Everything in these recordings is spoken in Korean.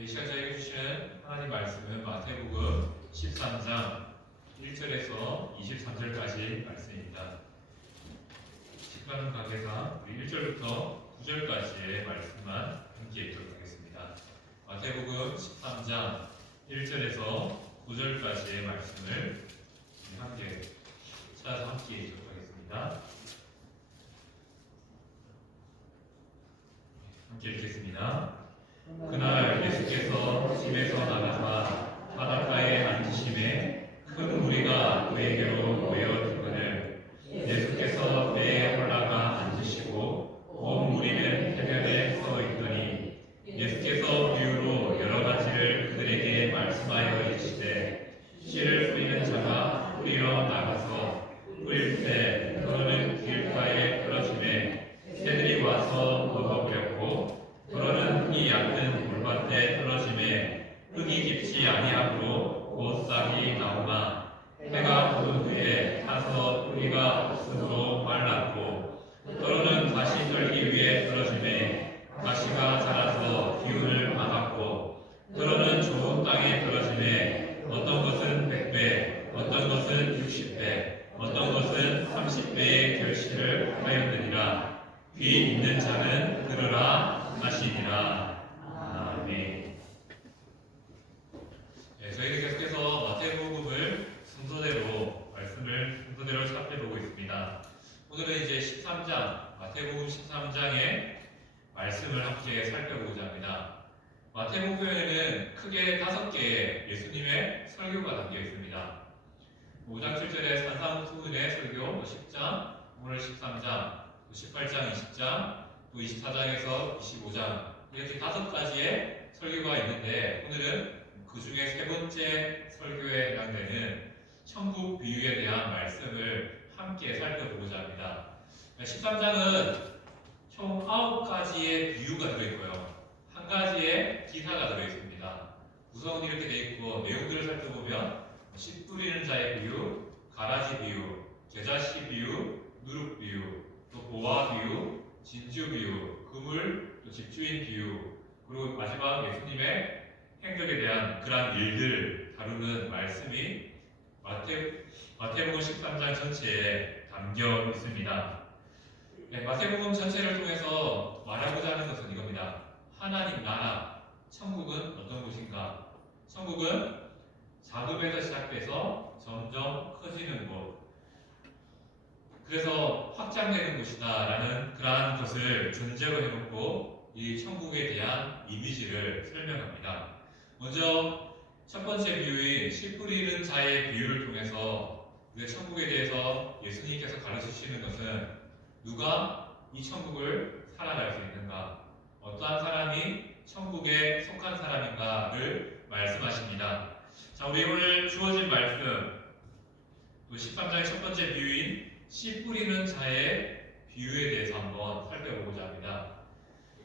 이 시간 저에게 주시는 하나님 말씀은 마태복음 13장 1절에서 23절까지 말씀입니다. 시간 관계상 우리 1절부터 9절까지의 말씀만 함께 읽도록 하겠습니다. 마태복음 13장 1절에서 9절까지의 말씀을 함께 찾아서 함께 읽도록 하겠습니다. 함께 읽겠습니다. 그날 예수께서 집에서 나가사 바닷가에 앉으심에 큰 무리가 그에게로 모여들거늘 예수께서 배에 올라가 앉으시고 온 무리는 해변에 서 있더니 예수께서 비유로 여러 가지를 그들에게 말씀하여 이르시되 씨를 뿌리는 자가 뿌리러 나가서 뿌릴 때 그러는 길가에 떨어지매 새들이 와서 먹어버렸고 그러는 흙이 얕은 물밭에 떨어지매 흙이 깊지 아니하므로 곧 싹이 나오나 해가 부른 후에 타서 뿌리가 없으므로 말랐고 또는 다시 떨기 위해 떨어지매 가시가 자라서 기운을 막았고 또는 좋은 땅에 떨어지매 어떤 것은 100배 어떤 것은 60배 어떤 것은 30배의 결실을 하였느니라. 귀 있는 자는 들으라 하시니라. 아멘. 저희는 계속해서 마태복음을 말씀을 순서대로 살펴보고 있습니다. 오늘은 이제 13장, 마태복음 13장의 말씀을 함께 살펴보고자 합니다. 마태복음에는 크게 5개의 예수님의 설교가 담겨 있습니다. 5장 7절에 산상수훈의 설교, 10장, 오늘 13장, 18장, 20장, 또 24장에서 25장 이렇게 5가지의 설교가 있는데 오늘은 그 중에 3번째 설교에 해당되는 천국 비유에 대한 말씀을 함께 살펴보고자 합니다. 13장은 총 9가지의 비유가 들어있고요. 한 가지의 기사가 들어있습니다. 구성은 이렇게 되어 있고 내용들을 살펴보면 씨 뿌리는 자의 비유, 가라지 비유, 겨자씨 비유, 누룩 비유, 또 보화 비유, 진주 비유, 그물, 또 집주인 비유, 그리고 마지막 예수님의 행적에 대한 그러한 일들 다루는 말씀이 마태복음 13장 전체에 담겨 있습니다. 마태복음 전체를 통해서 말하고자 하는 것은 이겁니다. 하나님 나라, 천국은 어떤 곳인가? 천국은 작음에서 시작돼서 점점 커지는 곳, 그래서 확장되는 곳이다 라는 그러한 것을 전제로 해놓고 이 천국에 대한 이미지를 설명합니다. 먼저 첫 번째 비유인 씨 뿌리는 자의 비유를 통해서 우리가 천국에 대해서 예수님께서 가르치시는 것은 누가 이 천국을 살아갈 수 있는가, 어떠한 사람이 천국에 속한 사람인가를 말씀하십니다. 자, 우리 오늘 주어진 말씀, 또 13장의 첫 번째 비유인 씨 뿌리는 자의 비유에 대해서 한번 살펴보고자 합니다.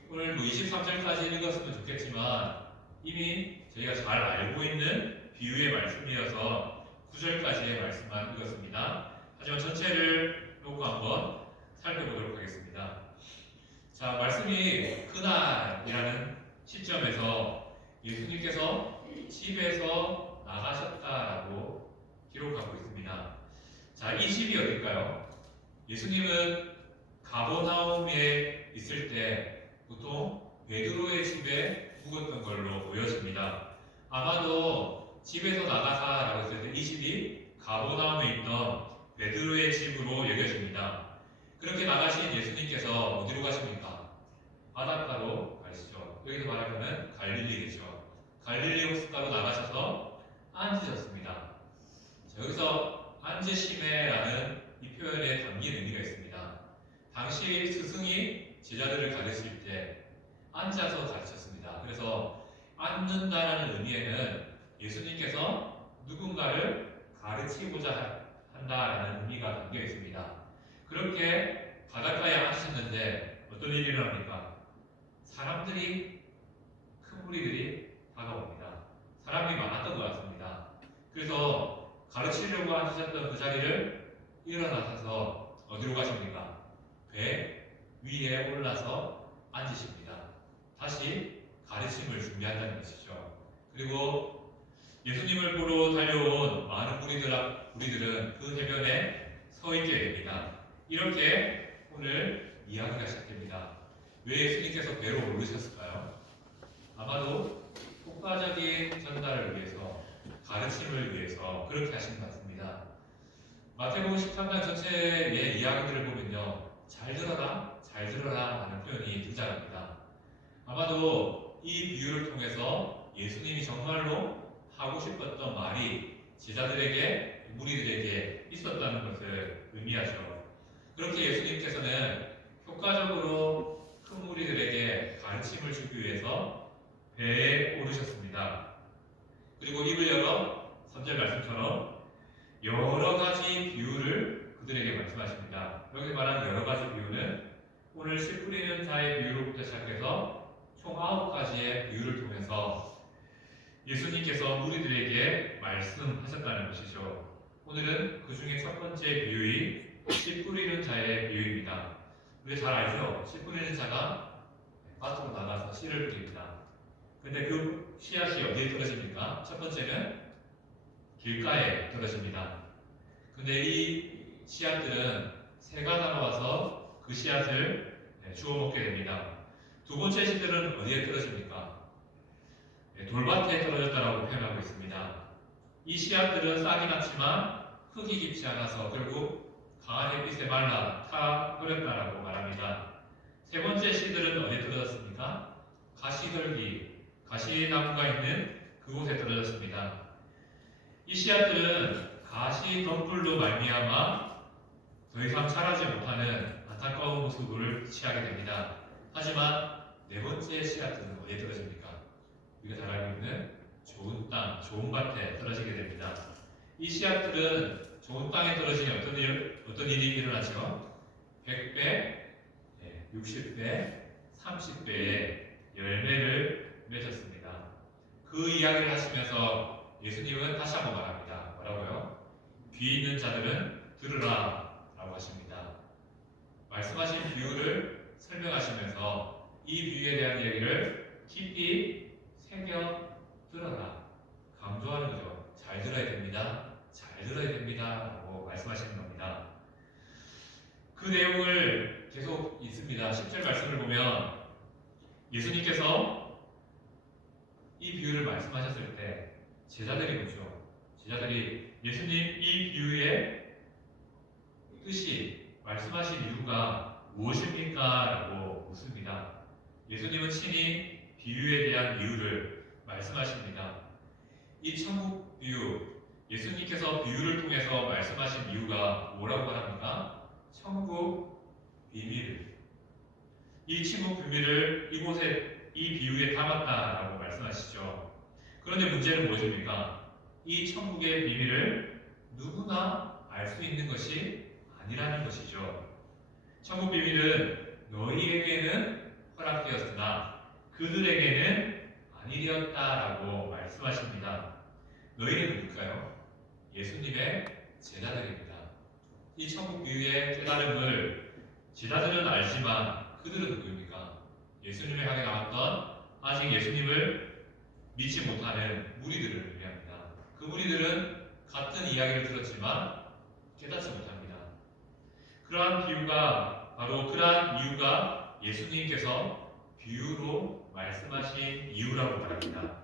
오늘 23절까지 읽었으면 좋겠지만 이미 저희가 잘 알고 있는 비유의 말씀이어서 9절까지의 말씀만 읽었습니다. 하지만 전체를 놓고 한번 살펴보도록 하겠습니다. 자, 말씀이 그날이라는 시점에서 예수님께서 집에서 나가셨다라고 기록하고 있습니다. 자, 이 집이 어딜까요? 예수님은 가버나움에 있을 때 보통 베드로의 집에 묵었던 걸로 보여집니다. 아마도 집에서 나가사라고 했을 때 이 집이 가버나움에 있던 베드로의 집으로 여겨집니다. 그렇게 나가신 예수님께서 어디로 가십니까? 바닷가로 가시죠. 여기서 말하면 갈릴리겠죠. 갈릴리 호숫가로 나가셔서 앉으셨습니다. 자, 여기서 앉으심에라는 이 표현에 담긴 의미가 있습니다. 당시 스승이 제자들을 가르칠 때 앉아서 가르쳤습니다. 그래서 앉는다라는 의미에는 예수님께서 누군가를 가르치고자 한다라는 의미가 담겨 있습니다. 그렇게 바닷가에 앉으셨는데 어떤 일이 일어납니까? 사람들이, 큰 무리들이 다가옵니다. 사람이 많았던 것 같습니다. 그래서 가르치려고 앉으셨던 그 자리를 일어나셔서 어디로 가십니까? 배 위에 올라서 앉으십니다. 다시 가르침을 준비한다는 것이죠. 그리고 예수님을 보러 달려온 많은 무리들은 그 해변에 서 있게 됩니다. 이렇게 오늘 이야기가 시작됩니다. 왜 예수님께서 배로 오르셨을까요? 아마도 효과적인 전달을 위해서, 가르침을 위해서 그렇게 하신 것 같습니다. 마태복음 13장 전체의 이야기들을 보면요, 잘 들어라, 잘 들어라 하는 표현이 등장합니다. 아마도 이 비유를 통해서 예수님이 정말로 하고 싶었던 말이 제자들에게, 무리들에게 있었다는 것을 의미하죠. 그렇게 예수님께서는 효과적으로 큰 무리들에게 가르침을 주기 위해서 배에 오르셨습니다. 그리고 입을 열어 3절 말씀처럼 여러 가지 비유를 그들에게 말씀하십니다. 여기 말한 여러 가지 비유는 오늘 씨 뿌리는 자의 비유로부터 시작해서 총 9가지의 비유를 통해서 예수님께서 무리들에게 말씀하셨다는 것이죠. 오늘은 그 중에 첫 번째 비유인 씨 뿌리는 자의 비유입니다. 우리 잘 알죠? 씨 뿌리는 자가 밭으로 나가서 씨를 뿌립니다. 근데 그 씨앗이 어디에 떨어집니까? 첫 번째는 길가에 떨어집니다. 근데 이 씨앗들은 새가 날아와서 그 씨앗을 주워 먹게 됩니다. 두 번째 씨들은 어디에 떨어집니까? 돌밭에 떨어졌다라고 표현하고 있습니다. 이 씨앗들은 싹이 났지만 흙이 깊지 않아서 결국 강한 햇빛에 말라 타버렸다라고 말합니다. 세 번째 씨들은 어디에 떨어졌습니까? 가시떨기, 가시나무가 있는 그곳에 떨어졌습니다. 이 씨앗들은 가시 덤불로 말미암아 더 이상 자라지 못하는 안타까운 모습을 취하게 됩니다. 하지만 네 번째 씨앗들은 어디에 떨어집니까? 우리가 잘 알고 있는 좋은 땅, 좋은 밭에 떨어지게 됩니다. 이 씨앗들은 좋은 땅에 떨어지니 어떤 일이 일어나죠? 100배, 60배, 30배의 열매를 맺었습니다. 그 이야기를 하시면서 예수님은 다시 한번 말합니다. 뭐라고요? 귀 있는 자들은 들으라 라고 하십니다. 말씀하신 비유를 설명하시면서 이 비유에 대한 이야기를 깊이 새겨 들어라, 강조하는 거죠. 잘 들어야 됩니다. 잘 들어야 됩니다 라고 말씀하시는 겁니다. 그 내용을 계속 있습니다. 10절 말씀을 보면 예수님께서 이 비유를 말씀하셨을 때 제자들이 묻죠. 제자들이 예수님 이 비유의 뜻이, 말씀하신 이유가 무엇입니까? 라고 묻습니다. 예수님은 친히 비유에 대한 이유를 말씀하십니다. 이 천국 비유, 예수님께서 비유를 통해서 말씀하신 이유가 뭐라고 말합니까? 천국 비밀. 이 천국 비밀을 이곳에, 이 비유에 담았다라고 말씀하시죠. 그런데 문제는 무엇입니까? 이 천국의 비밀을 누구나 알 수 있는 것이 아니라는 것이죠. 천국 비밀은 너희에게는 허락되었으나 그들에게는 아니되었다라고 말씀하십니다. 너희는 누굴까요? 예수님의 제자들입니다. 이 천국 비유의 깨달음을 제자들은 알지만 그들은 누구입니까? 예수님을 향해 나왔던 아직 예수님을 믿지 못하는 무리들을 의미합니다. 그 무리들은 같은 이야기를 들었지만 깨닫지 못합니다. 그러한 비유가, 바로 그러한 이유가 예수님께서 비유로 말씀하신 이유라고 말합니다.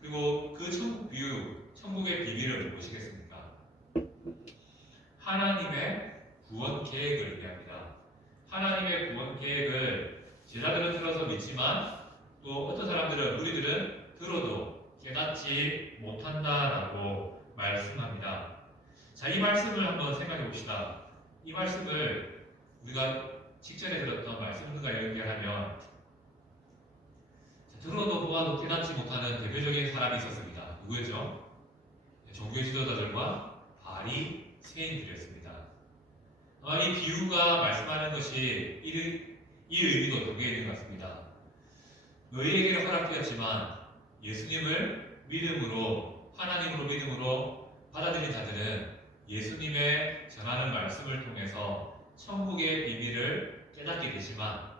그리고 그 천국 비유, 천국의 비밀은 무엇이겠습니까? 하나님의 구원 계획을 의미합니다. 하나님의 구원 계획을 제자들은 들어서 믿지만 또 어떤 사람들은, 우리들은 들어도 깨닫지 못한다라고 말씀합니다. 자, 이 말씀을 한번 생각해 봅시다. 이 말씀을 우리가 직전에 들었던 말씀과 연결하면 들어도 보아도 깨닫지 못하는 대표적인 사람이 있었습니다. 누구였죠? 종교의 지도자들과 바리새인들이었습니다. 이 비유가 말씀하는 것이 이 의미도 담겨 있는 것 같습니다. 너희에게는 허락되었지만 예수님을 믿음으로, 하나님으로 믿음으로 받아들인 자들은 예수님의 전하는 말씀을 통해서 천국의 비밀을 깨닫게 되지만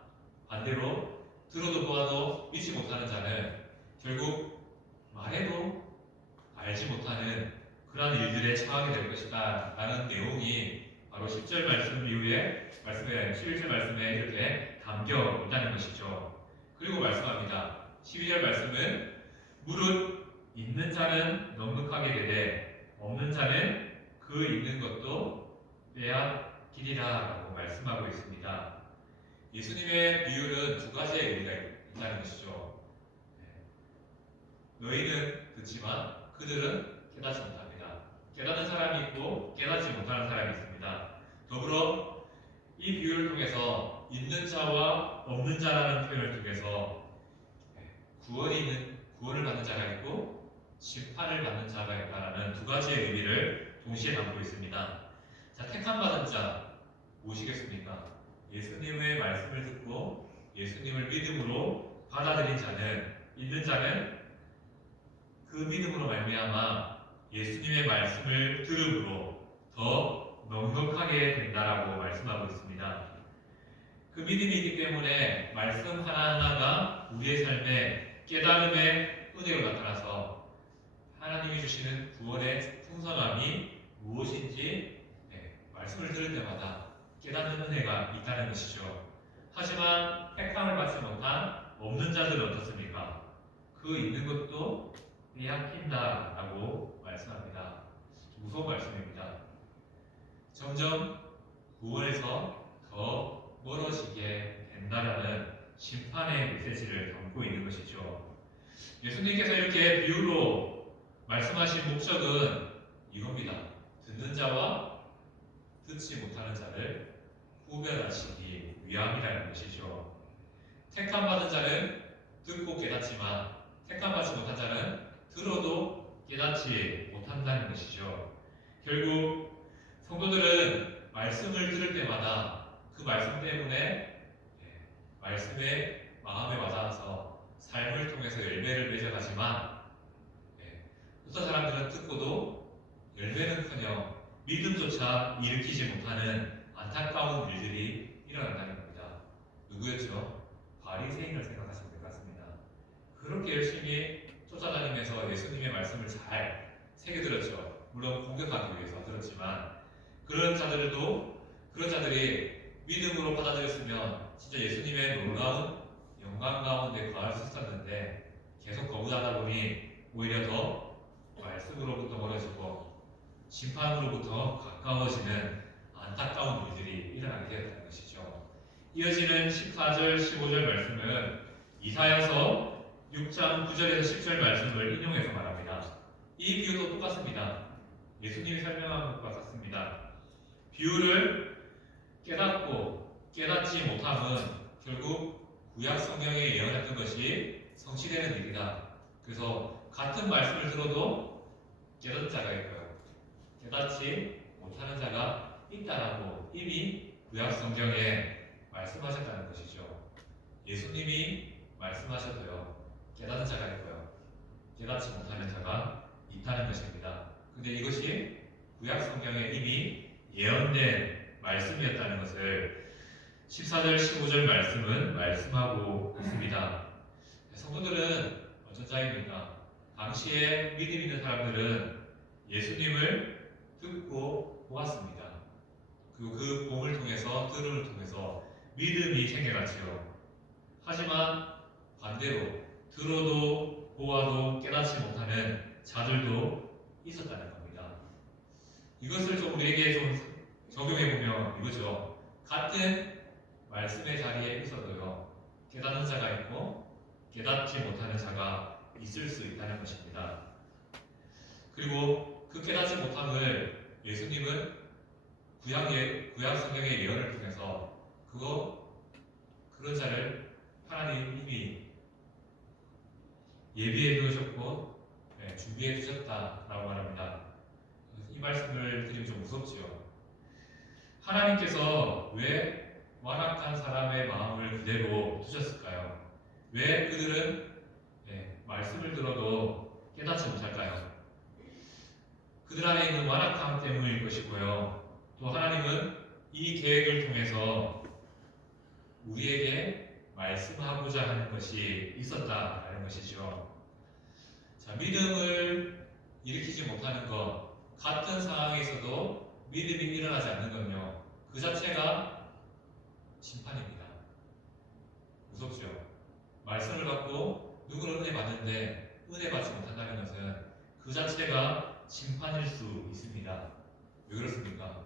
반대로 들어도 보아도 믿지 못하는 자는 결국 말해도 알지 못하는 그러한 일들에 처하게 될 것이다 라는 내용이 바로 10절 말씀 이후에 11절 말씀에 이렇게 담겨 있다는 것이죠. 그리고 말씀합니다. 12절 말씀은 무릇 있는 자는 넉넉하게 되되 없는 자는 그 있는 것도 빼앗기리라 라고 말씀하고 있습니다. 예수님의 비유는 두 가지의 의미가 있다는 것이죠. 너희는 듣지만 그들은 깨닫지 못합니다. 깨닫는 사람이 있고 깨닫지 못하는 사람이 있습니다. 더불어 이 비유를 통해서 있는 자와 없는 자라는 표현을 통해서 구원을 받는 자가 있고 심판을 받는 자가 있다라는 두 가지의 의미를 동시에 담고 있습니다. 자, 택함 받은 자 무엇이겠습니까? 예수님의 말씀을 듣고 예수님을 믿음으로 받아들인 자는, 있는 자는 그 믿음으로 말미암아 예수님의 말씀을 들음으로 더 넉넉하게 된다라고 말씀하고 있습니다. 그 믿음이 있기 때문에 말씀 하나하나가 우리의 삶에 깨달음의 은혜로 나타나서 하나님이 주시는 구원의 풍성함이 무엇인지 말씀을 들을 때마다 깨닫는 은혜가 있다는 것이죠. 하지만 택함을 받지 못한 없는 자들은 어떻습니까? 그 있는 것도 빼앗긴다라고 말씀합니다. 무서운 말씀입니다. 점점 구원에서 더 멀어지게 된다라는 심판의 메시지를 담고 있는 것이죠. 예수님께서 이렇게 비유로 말씀하신 목적은 이겁니다. 듣는 자와 듣지 못하는 자를 구별하시기 위함이라는 것이죠. 택함 받은 자는 듣고 깨닫지만 택함 받지 못한 자는 들어도 깨닫지 못한다는 것이죠. 결국 성도들은 말씀을 들을 때마다 그 말씀 때문에 말씀에 마음에 와닿아서 삶을 통해서 열매를 맺어가지만 어떤 사람들은 듣고도 열매는커녕 믿음조차 일으키지 못하는 안타까운 일들이 일어난다는 겁니다. 누구였죠? 바리새인을 생각하시면 될 것 같습니다. 그렇게 열심히 쫓아다니면서 예수님의 말씀을 잘 새겨들었죠. 물론 공격하기 위해서 들었지만 그런 자들이 믿음으로 받아들였으면 진짜 예수님의 놀라운 영광 가운데 거할 수 있었는데 계속 거부하다 보니 오히려 더 말씀으로부터 멀어지고 심판으로부터 가까워지는 안타까운 일들이 일어나게 되었다는 것이죠. 이어지는 14절, 15절 말씀은 이사야서 6장 9절에서 10절 말씀을 인용해서 말합니다. 이 비유도 똑같습니다. 예수님이 설명한 것과 같습니다. 비유를 깨닫고 깨닫지 못함은 결국 구약 성경에 예언했던 것이 성취되는 일이다. 그래서 같은 말씀을 들어도 깨닫는 자가 있고요. 깨닫지 못하는 자가 있다라고 이미 구약 성경에 말씀하셨다는 것이죠. 예수님이 말씀하셔도요. 깨닫는 자가 있고요. 깨닫지 못하는 자가 있다는 것입니다. 근데 이것이 구약 성경에 이미 예언된 말씀이었다는 것을 14절, 15절 말씀은 말씀하고 있습니다. 성도들은 어떤 자입니까? 당시에 믿음 있는 사람들은 예수님을 듣고 보았습니다. 그리고 그 복을 통해서, 들음을 통해서 믿음이 생겨났지요. 하지만 반대로 들어도 보아도 깨닫지 못하는 자들도 있었다는 겁니다. 이것을 좀 우리에게 좀 적용해보면 이거죠. 같은 말씀의 자리에 있어도요. 깨닫는 자가 있고 깨닫지 못하는 자가 있을 수 있다는 것입니다. 그리고 그 깨닫지 못함을 예수님은 구약 성경의 예언을 통해서 그런 자를 하나님 이미 예비해 두셨고 준비해 두셨다라고 말합니다. 이 말씀을 드리면 좀 무섭지요. 하나님께서 왜 완악한 사람의 마음을 그대로 두셨을까요? 왜 그들은 말씀을 들어도 깨닫지 못할까요? 그들 안에 있는 완악함 때문일 것이고요. 또 하나님은 이 계획을 통해서 우리에게 말씀하고자 하는 것이 있었다라는 것이죠. 자, 믿음을 일으키지 못하는 것, 같은 상황에서도 믿음이 일어나지 않는 건요, 그 자체가 심판입니다. 무섭죠? 말씀을 받고 누구를 은혜 받는데 은혜 받지 못한다는 것은 그 자체가 심판일 수 있습니다. 왜 그렇습니까?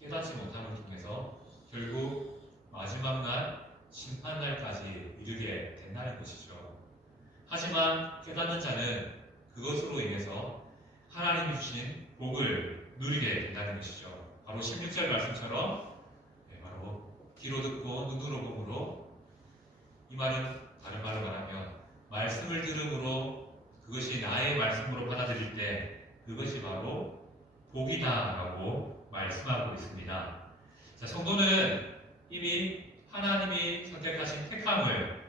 깨닫지 못함을 통해서 결국 마지막 날 심판날까지 이르게 된다는 것이죠. 하지만 깨닫는 자는 그것으로 인해서 하나님이 주신 복을 누리게 된다는 것이죠. 바로 16절 말씀처럼 바로 귀로 듣고 눈으로 보므로, 이 말은 다른 말로 말하면 말씀을 들음으로 그것이 나의 말씀으로 받아들일 때 그것이 바로 복이다라고 말씀하고 있습니다. 자, 성도는 이미 하나님이 선택하신 택함을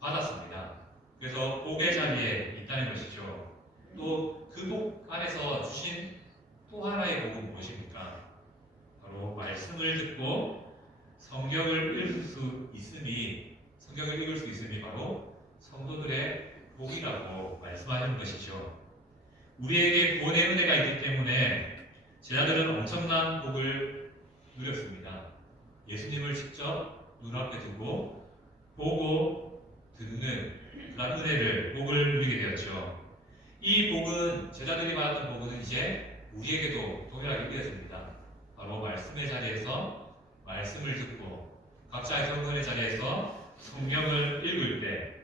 받았습니다. 그래서 복의 자리에 있다는 것이죠. 또 그 복 안에서 주신 또 하나의 복은 무엇입니까? 바로 말씀을 듣고 성경을 읽을 수 있음이 바로 성도들의 복이라고 말씀하는 것이죠. 우리에게 구원의 은혜가 있기 때문에 제자들은 엄청난 복을 누렸습니다. 예수님을 직접 눈앞에 두고 보고 듣는 그런 은혜를, 복을 누리게 되었죠. 이 복은, 제자들이 받았던 복은 이제 우리에게도 동일하게 이어집니다. 바로 말씀의 자리에서 말씀을 듣고 각자의 성전의 자리에서 성경을 읽을 때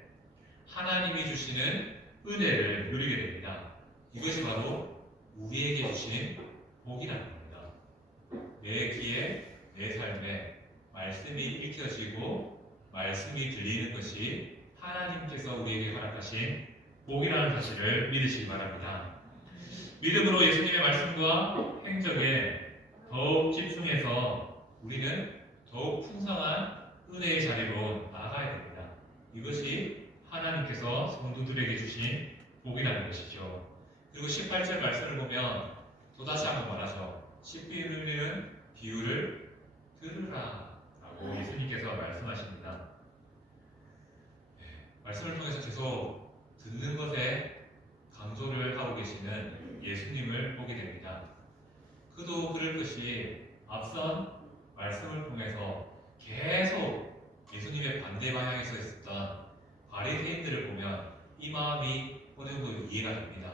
하나님이 주시는 은혜를 누리게 됩니다. 이것이 바로 우리에게 주신 복이라는 겁니다. 내 귀에, 내 삶에 말씀이 읽혀지고 말씀이 들리는 것이 하나님께서 우리에게 허락하신 복이라는 사실을 믿으시기 바랍니다. 믿음으로 예수님의 말씀과 행적에 더욱 집중해서 우리는 더욱 풍성한 은혜의 자리로 나아가야 됩니다. 이것이 하나님께서 성도들에게 주신 복이라는 것이죠. 그리고 18절 말씀을 보면 또다시 한번 말하죠. 십비유는 비유를 들으라 라고 예수님께서 말씀하십니다. 말씀을 통해서 계속 듣는 것에 강조를 하고 계시는 예수님을 보게 됩니다. 그도 그럴 것이 앞선 말씀을 통해서 계속 예수님의 반대 방향에서 있었던 바리새인들을 보면 이 마음이 어느 정도 이해가 됩니다.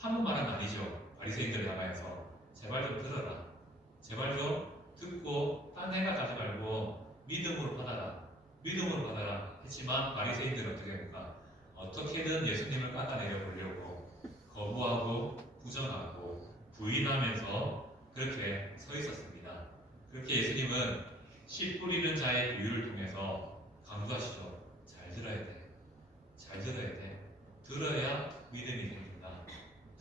한 번만은 아니죠. 바리새인들을 향하여서 제발 좀 들어라, 제발 좀 듣고 딴 생각하지 말고 믿음으로 받아라 했지만 바리새인들은 어떻게 합니까? 어떻게든 예수님을 깎아내려 보려고 거부하고 부정하고 부인하면서 그렇게 서 있었습니다. 그렇게 예수님은 씨 뿌리는 자의 비유를 통해서 강조하시죠. 잘 들어야 돼. 들어야 믿음이 됩니다.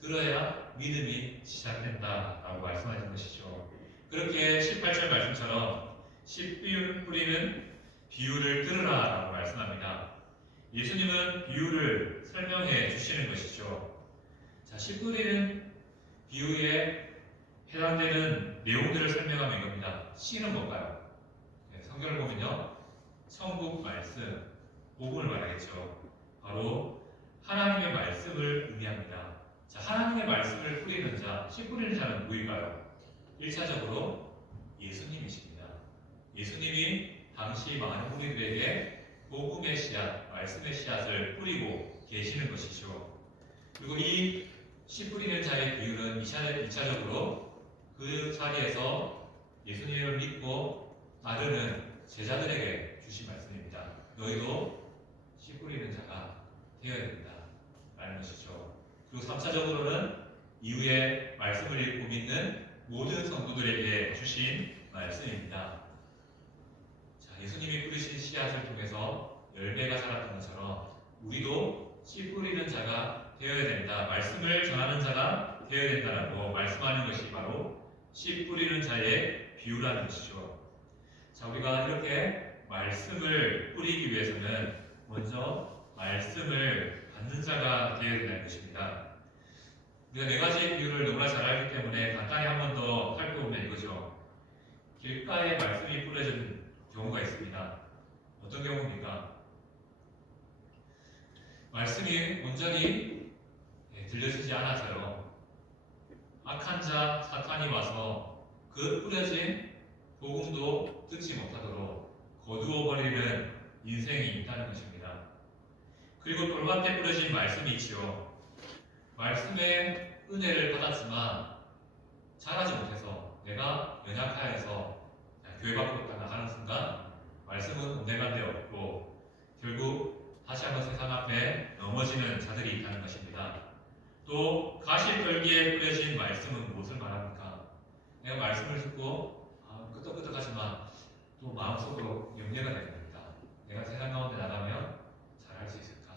들어야 믿음이 시작된다 라고 말씀하신 것이죠. 그렇게 18절 말씀처럼 씨 뿌리는 비유를 들으라 라고 말씀합니다. 예수님은 비유를 설명해 주시는 것이죠. 자, 씨 뿌리는 비유에 해당되는 내용들을 설명하면 이겁니다. 씨는 뭔가요? 성경을 보면요, 천국 말씀, 복음을 말하겠죠. 바로 하나님의 말씀을 의미합니다. 자, 하나님의 말씀을 뿌리는 자, 씨 뿌리는 자는 누구일까요? 1차적으로 예수님이십니다. 예수님이 당시 많은 우리들에게 복음의 씨앗, 말씀의 씨앗을 뿌리고 계시는 것이죠. 그리고 이 씨 뿌리는 자의 비유는 2차적으로 그 자리에서 예수님을 믿고 따르는 제자들에게 주신 말씀입니다. 너희도 씨 뿌리는 자가 되어야 된다 라는 것이죠. 그리고 3차적으로는 이후에 말씀을 읽고 믿는 모든 성도들에게 주신 말씀입니다. 자, 예수님이 뿌리신 씨앗을 통해서 열매가 자랐던 것처럼 우리도 씨 뿌리는 자가 되어야 된다, 말씀을 전하는 자가 되어야 된다라고 말씀하는 것이 바로 씨 뿌리는 자의 비유라는 것이죠. 자, 우리가 이렇게 말씀을 뿌리기 위해서는 먼저 말씀을 받는 자가 되어야 된다는 것입니다. 우리가 네 가지의 비유를 너무나 잘 알기 때문에 간단히 한 번 더 살펴보면 이거죠. 길가에 말씀이 뿌려진 경우가 있습니다. 어떤 경우입니까? 말씀이 온전히 들려지지 않아서요. 악한 자 사탄이 와서 그 뿌려진 복음도 듣지 못하도록 거두어 버리는 인생이 있다는 것입니다. 그리고 돌밭에 뿌려진 말씀이 있지요. 말씀의 은혜를 받았지만 자라지 못해서 내가 연약하여서 교회 밖으로 나가는 순간 말씀은 온데간데 없고 결국 다시 한번 세상 앞에 넘어지는 자들이 있다는 것입니다. 또 가시떨기에 뿌려진 말씀은 무엇을 말합니까? 내가 말씀을 듣고 끄떡끄떡하지만 또 마음속으로 염려가 됩니다. 내가 세상 가운데 나가면 잘할 수 있을까?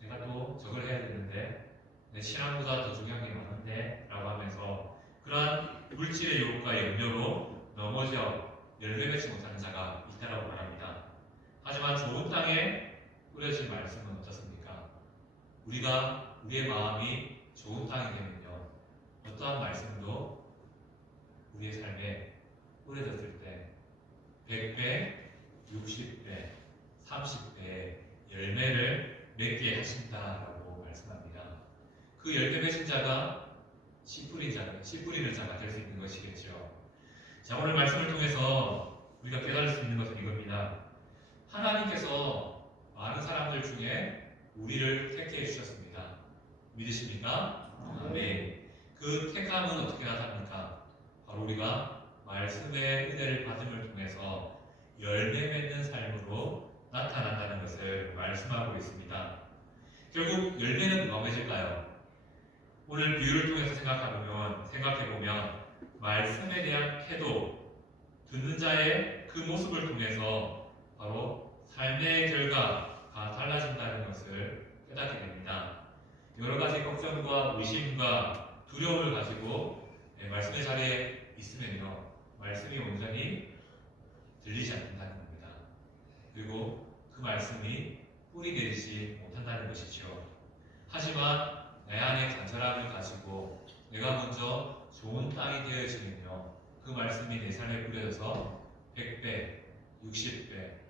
내가 또 저걸 해야 되는데 내 신앙보다 더 중요한 게 많은데 라고 하면서 그러한 물질의 유혹과 염려로 넘어져 열매 맺지 못하는 자가 있다고 말합니다. 하지만 좋은 땅에 뿌려진 말씀은 어떻습니까? 우리의 마음이 좋은 땅이 되면요, 어떠한 말씀도 우리의 삶에 뿌려졌을 때 100배, 60배, 30배의 열매를 맺게 하신다라고 말씀합니다. 그 열매 맺은 자가 씨 뿌리는 자가 될 수 있는 것이겠죠. 자, 오늘 말씀을 통해서 우리가 깨달을 수 있는 것은 이겁니다. 하나님께서 많은 사람들 중에 우리를 택해 주셨습니다. 믿으십니까? 아멘. 그 택함은 어떻게 나타납니까? 바로 우리가 말씀의 은혜를 받음을 통해서 열매 맺는 삶으로 나타난다는 것을 말씀하고 있습니다. 결국 열매는 누가 맺을까요? 오늘 비유를 통해서 생각해보면 말씀에 대한 태도, 듣는 자의 그 모습을 통해서 바로 삶의 결과가 달라진다는 것을 깨닫게 됩니다. 여러 가지 걱정과 의심과 두려움을 가지고 말씀의 자리에 있으면요, 말씀이 온전히 들리지 않는다는 겁니다. 그리고 그 말씀이 뿌리 내리지 못한다는 것이죠. 하지만 내 안에 간절함을 가지고 내가 먼저 좋은 땅이 되어지면요, 그 말씀이 내 삶에 뿌려져서 100배, 60배,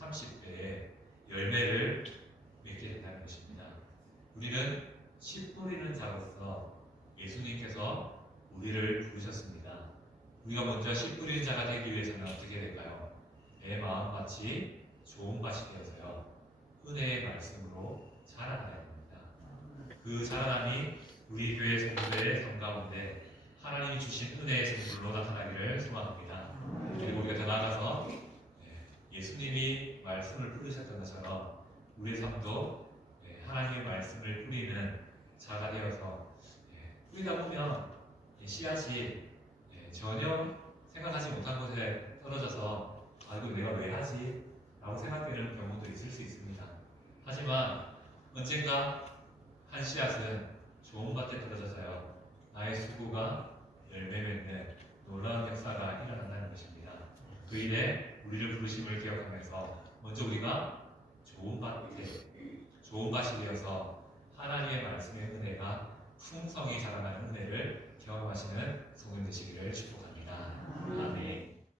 30배의 열매를 맺게 된다는 것입니다. 우리는 씨 뿌리는 자로서 예수님께서 우리를 부르셨습니다. 우리가 먼저 씨 뿌리는 자가 되기 위해서는 어떻게 될까요? 내 마음같이 좋은 밭이 되어서요, 은혜의 말씀으로 자라나야 합니다. 그 자라남이 우리 교회 성도의 삶 가운데 하나님이 주신 은혜의 생물로 나타나기를 소망합니다. 그리고 우리가 더 나아가서 예수님이 말씀을 뿌리셨던 것처럼 우리의 삶도 하나님의 말씀을 뿌리는 자가 되어서 뿌리다 보면 씨앗이 전혀 생각하지 못한 곳에 떨어져서 이거 내가 왜 하지? 라고 생각되는 경우도 있을 수 있습니다. 하지만 언젠가 한 씨앗은 좋은 밭에 떨어져서요, 나의 수고가 열매 맺는 놀라운 역사가 일어난다는 것입니다. 그 일에 우리를 부르심을 기억하면서 먼저 우리가 좋은 밭이 되어서 하나님의 말씀의 은혜가 풍성히 자라나는 은혜를 경험하시는 성도님 되시기를 축복합니다. 아멘.